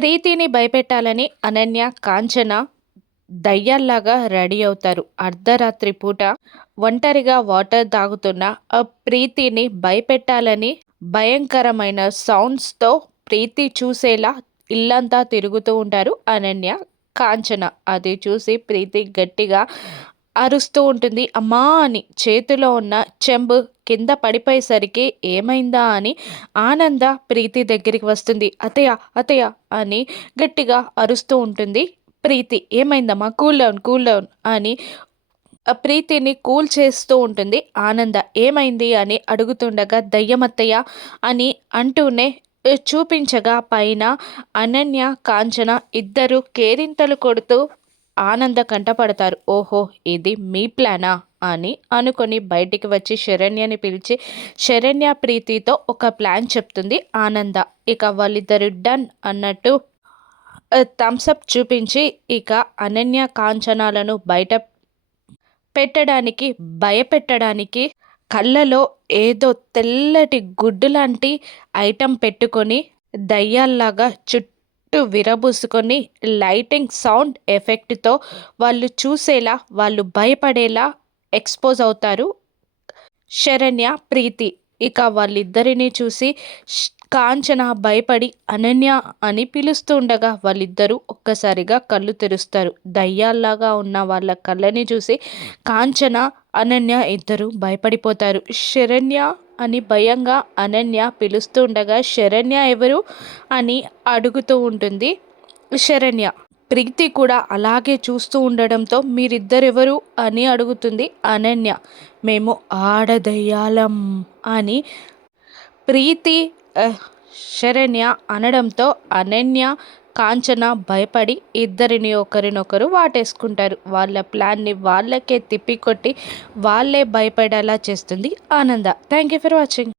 ప్రీతిని భయపెట్టాలని అనన్య, కాంచన దయ్యాల్లాగా రెడీ అవుతారు. అర్ధరాత్రి పూట ఒంటరిగా వాటర్ తాగుతున్న ప్రీతిని భయపెట్టాలని భయంకరమైన సౌండ్స్‌తో ప్రీతి చూసేలా ఇల్లంతా తిరుగుతూ ఉంటారు అనన్య, కాంచన. అది చూసి ప్రీతి గట్టిగా అరుస్తూ ఉంటుంది. అమ్మా! అని చేతిలో ఉన్న చెంబు కింద పడిపోయేసరికి ఏమైందా అని ఆనంద ప్రీతి దగ్గరికి వస్తుంది. అత్తయ్య! అత్తయ్య! అని గట్టిగా అరుస్తూ ఉంటుంది ప్రీతి. ఏమైందమ్మా? కూల్ డౌన్, కూల్ డౌన్ అని ప్రీతిని కూల్ చేస్తూ ఉంటుంది ఆనంద. ఏమైంది అని అడుగుతుండగా దయ్యమత్తయ్య అని అంటూనే చూపించగా పైన అనన్య, కాంచన ఇద్దరు కేరింతలు కొడుతూ ఆనంద కంటపడతారు. ఓహో! ఇది మీ ప్లానా అని అనుకొని బయటికి వచ్చి శరణ్యని పిలిచి శరణ్య, ప్రీతితో ఒక ప్లాన్ చెప్తుంది ఆనంద. ఇక వాళ్ళిద్దరు డన్ అన్నట్టు థమ్సప్ చూపించి ఇక అనన్య, కాంచనాలను బయట పెట్టడానికి భయపెట్టడానికి కళ్ళలో ఏదో తెల్లటి గుడ్డు లాంటి ఐటెం పెట్టుకొని దయ్యాల్లాగా చుట్టూ విరబూసుకొని లైటింగ్ సౌండ్ ఎఫెక్ట్తో వాళ్ళు చూసేలా, వాళ్ళు భయపడేలా ఎక్స్పోజ్ అవుతారు శరణ్య, ప్రీతి. ఇక వాళ్ళిద్దరిని చూసి కాంచన భయపడి అనన్య అని పిలుస్తుండగా వాళ్ళిద్దరూ ఒక్కసారిగా కళ్ళు తెరుస్తారు. దయ్యాల్లాగా ఉన్న వాళ్ళ కళ్ళని చూసి కాంచన, అనన్య ఇద్దరు భయపడిపోతారు. శరణ్య అని భయంగా అనన్య పిలుస్తుండగా శరణ్య ఎవరు అని అడుగుతూ ఉంటుంది శరణ్య. ప్రీతి కూడా అలాగే చూస్తూ ఉండడంతో మీరిద్దరెవరు అని అడుగుతుంది అనన్య. మేము ఆడదయ్యాలం అని ప్రీతి శరణ్య అనడంతో అనన్య, కాంచన భయపడి ఇద్దరిని ఒకరినొకరు వాటేసుకుంటారు. వాళ్ళ ప్లాన్ని వాళ్ళకే తిప్పికొట్టి వాళ్ళే భయపడేలా చేస్తుంది ఆనంద. Thank you for watching.